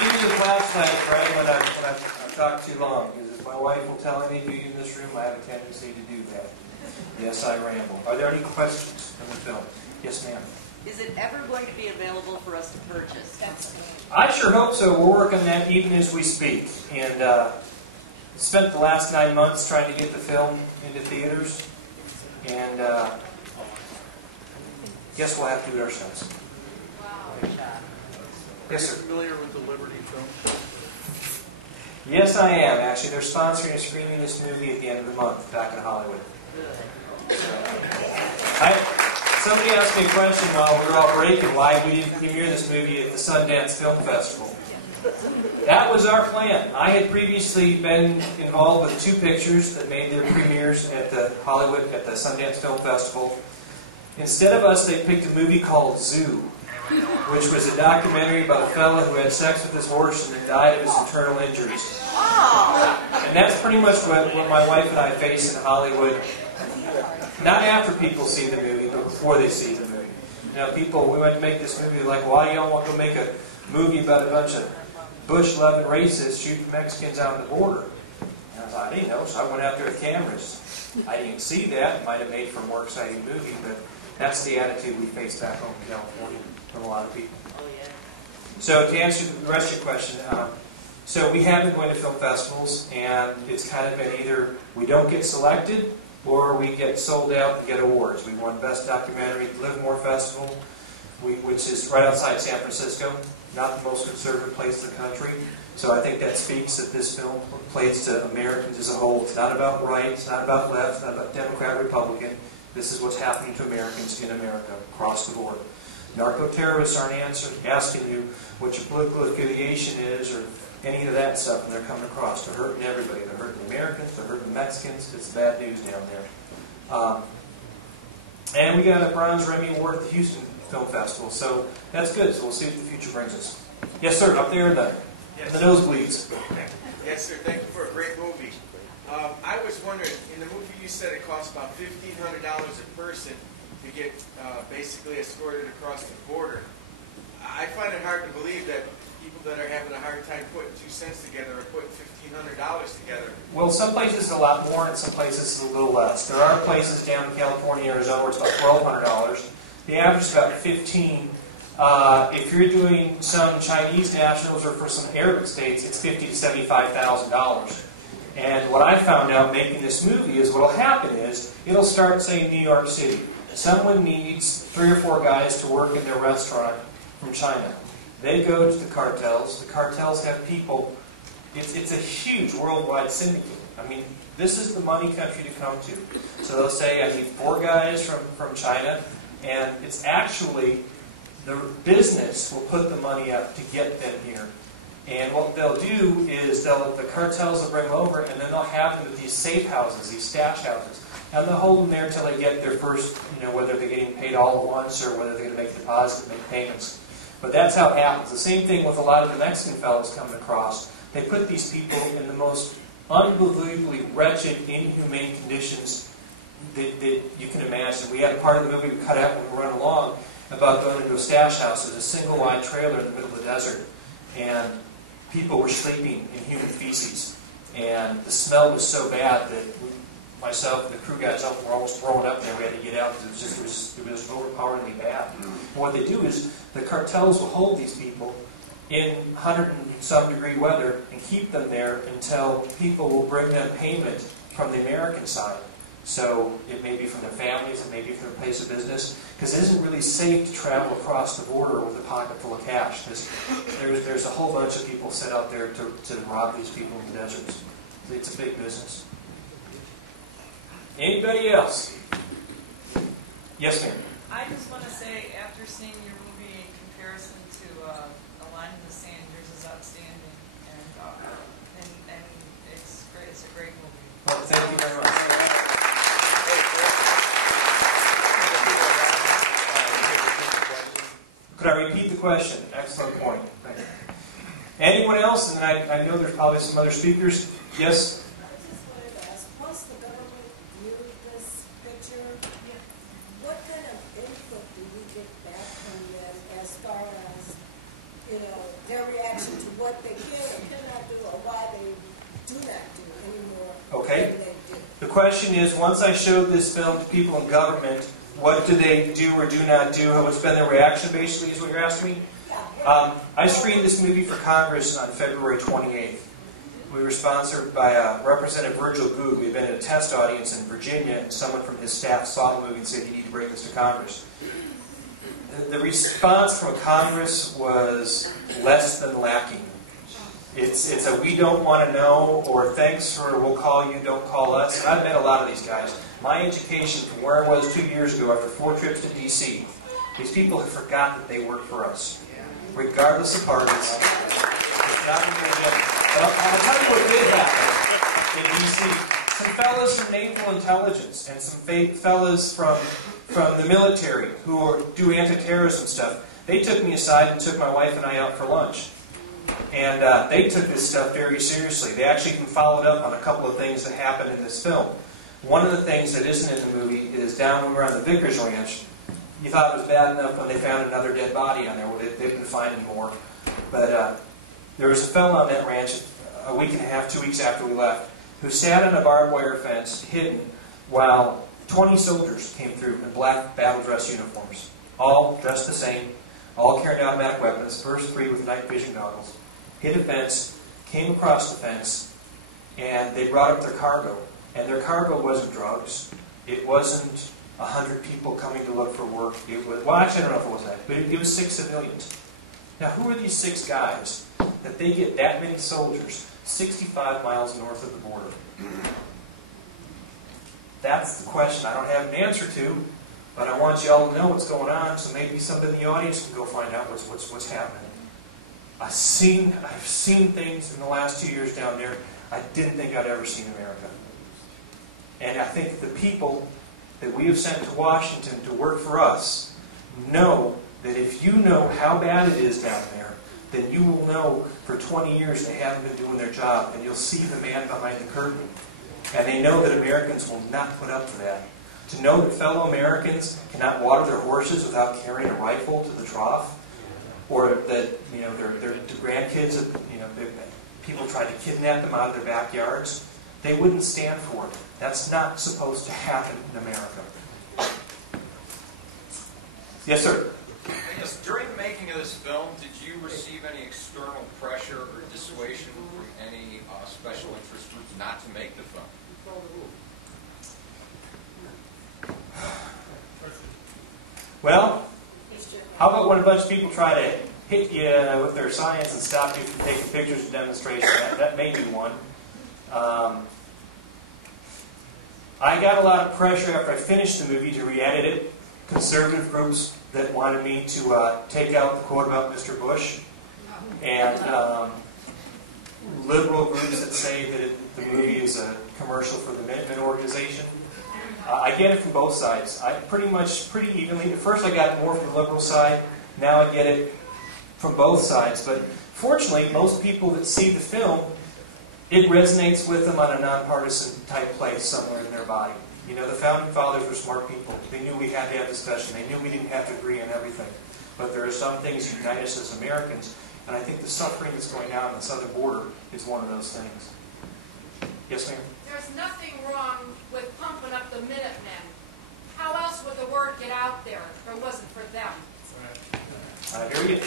give me the flashlight, right, when I've talked too long. Because if my wife will tell me to be in this room, I have a tendency to do that. Yes, I ramble. Are there any questions from the film? Yes, ma'am. Is it ever going to be available for us to purchase? I sure hope so. We're working on that even as we speak. And spent the last 9 months trying to get the film into theaters. And guess we'll have to do it ourselves. Wow. Yes, sir. Are you familiar with the Liberty Film? Yes, I am. Actually, they're sponsoring a screening of this movie at the end of the month back in Hollywood. Somebody asked me a question while we were all breaking why we didn't premiere this movie at the Sundance Film Festival. That was our plan. I had previously been involved with 2 pictures that made their premieres at the Sundance Film Festival. Instead of us, they picked a movie called Zoo, which was a documentary about a fella who had sex with his horse and then died of his internal injuries. And that's pretty much what my wife and I face in Hollywood. Not after people see the movie, but before they see the movie. You know, we went to make this movie, like, why do y'all want to make a movie about a bunch of bush-loving racists shooting Mexicans out on the border? And I thought, I didn't know, so I went out there with cameras. I didn't see that. It might have made for a more exciting movie, but that's the attitude we face back home in California from a lot of people. So to answer the rest of your question, so we have been going to film festivals, and it's kind of been either we don't get selected or we get sold out and get awards. We won Best Documentary at the Livermore Festival, which is right outside San Francisco, not the most conservative place in the country. So I think that speaks that this film plays to Americans as a whole. It's not about right, it's not about left, it's not about Democrat, Republican. This is what's happening to Americans in America, across the board. Narco-terrorists aren't asking you what your political affiliation is or any of that stuff when they're coming across. They're hurting everybody. They're hurting Americans, they're hurting Mexicans. It's bad news down there. And we got a Bronze Remmy Award at the Houston Film Festival, so that's good. So we'll see what the future brings us. Yes, sir, up there in the nosebleeds. Yes, sir. Thank you for a great movie. I was wondering, in the movie you said it costs about $1,500 a person to get basically escorted across the border. I find it hard to believe that people that are having a hard time putting 2 cents together are putting $1,500 together. Well, some places it's a lot more, and some places it's a little less. There are places down in California, Arizona, where it's about $1,200. The average is about $15. If you're doing some Chinese nationals or for some Arabic states, it's $50,000 to $75,000. And what I found out making this movie is what'll happen is it'll start, say, in New York City. Someone needs 3 or 4 guys to work in their restaurant from China. They go to the cartels. The cartels have people. It's a huge worldwide syndicate. I mean, this is the money country to come to. So they'll say, I need 4 guys from China, and it's actually the business will put the money up to get them here. And what they'll do is the cartels will bring them over, and then they'll have them at these safe houses, these stash houses. And they'll hold them there until they get their first, whether they're getting paid all at once or whether they're going to make deposits and make payments. But that's how it happens. The same thing with a lot of the Mexican fellows coming across. They put these people in the most unbelievably wretched, inhumane conditions that you can imagine. We had a part of the movie we cut out when we were running along about going into a stash house. There's a single wide trailer in the middle of the desert. And people were sleeping in human feces. And the smell was so bad that myself and the crew guys were almost throwing up there. We had to get out because it was overpoweringly bad. And what they do is the cartels will hold these people in 100 and some degree weather and keep them there until people will bring them payment from the American side. So it may be from their families, it may be from their place of business, because it isn't really safe to travel across the border with a pocket full of cash. There's a whole bunch of people set out there to rob these people in the deserts. It's a big business. Anybody else? Yes, ma'am. I just want to say, after seeing your movie in comparison to A Line in the Sand, yours is outstanding, and it's great. It's a great movie. Well, thank you very much. Could I repeat the question? Excellent point. Thank you. Anyone else? And I know there's probably some other speakers. Yes? What kind of input do we get back from them as far as, their reaction to what they can or cannot do, or why they do not do anymore Okay. than they did. The question is, once I showed this film to people in government, what do they do or do not do? What's been their reaction, basically, is what you're asking me? I screened this movie for Congress on February 28th. We were sponsored by Representative Virgil Goode. We had been in a test audience in Virginia, and someone from his staff saw the movie and said, you need to bring this to Congress. The response from Congress was less than lacking. It's a we don't want to know, or thanks for we'll call you, don't call us. And I've met a lot of these guys. My education from where I was 2 years ago after 4 trips to D.C., these people have forgotten that they work for us. Regardless of parties. It's not but I'll tell you what did happen in D.C. Some fellas from naval intelligence and some fellas from the military who do anti-terrorism stuff, they took me aside and took my wife and I out for lunch. And they took this stuff very seriously. They actually even followed up on a couple of things that happened in this film. One of the things that isn't in the movie is down when we were on the Vickers Ranch. You thought it was bad enough when they found another dead body on there. Well, they didn't find any more. But there was a fellow on that ranch a week and a half, 2 weeks after we left, who sat on a barbed wire fence, hidden, while 20 soldiers came through in black battle dress uniforms, all dressed the same, all carrying automatic weapons, first 3 with night vision goggles, hit a fence, came across the fence, and they brought up their cargo. And their cargo wasn't drugs. It wasn't 100 people coming to look for work. It was, well, actually, I don't know if it was that, but it was 6 civilians. Now, who are these 6 guys that they get that many soldiers 65 miles north of the border? That's the question I don't have an answer to, but I want you all to know what's going on, so maybe somebody in the audience can go find out what's happening. I've seen things in the last 2 years down there I didn't think I'd ever seen in America. And I think the people that we have sent to Washington to work for us know that if you know how bad it is down there, then you will know for 20 years they haven't been doing their job, and you'll see the man behind the curtain. And they know that Americans will not put up to that. To know that fellow Americans cannot water their horses without carrying a rifle to the trough, or that their grandkids, people tried to kidnap them out of their backyards, they wouldn't stand for it. That's not supposed to happen in America. Yes, sir. I guess during the making of this film, did you receive any external pressure or dissuasion from any special interest groups not to make the film? Well, how about when a bunch of people try to hit you with their signs and stop you from taking pictures of demonstrations? That may be one. I got a lot of pressure after I finished the movie to re-edit it. Conservative groups that wanted me to take out the quote about Mr. Bush, and liberal groups that say that the movie is a commercial for the Minutemen organization. I get it from both sides. I pretty evenly. At first I got more from the liberal side. Now I get it from both sides. But fortunately, most people that see the film, it resonates with them on a nonpartisan type place somewhere in their body. You know, the Founding Fathers were smart people. They knew we had to have discussion. They knew we didn't have to agree on everything. But there are some things that unite us as Americans, and I think the suffering that's going on the southern border is one of those things. Yes, ma'am? There's nothing wrong with pumping up the Minutemen. How else would the word get out there if it wasn't for them? I hear you.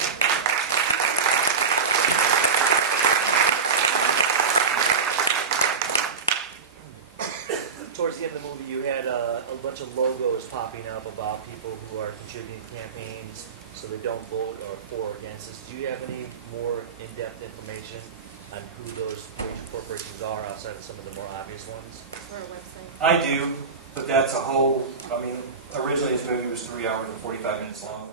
Towards the end of the movie, you had a bunch of logos popping up about people who are contributing to campaigns so they don't vote or for or against this. Do you have any more in-depth information on who those major corporations are outside of some of the more obvious ones? I do, but that's a whole, originally this movie was 3 hours and 45 minutes long.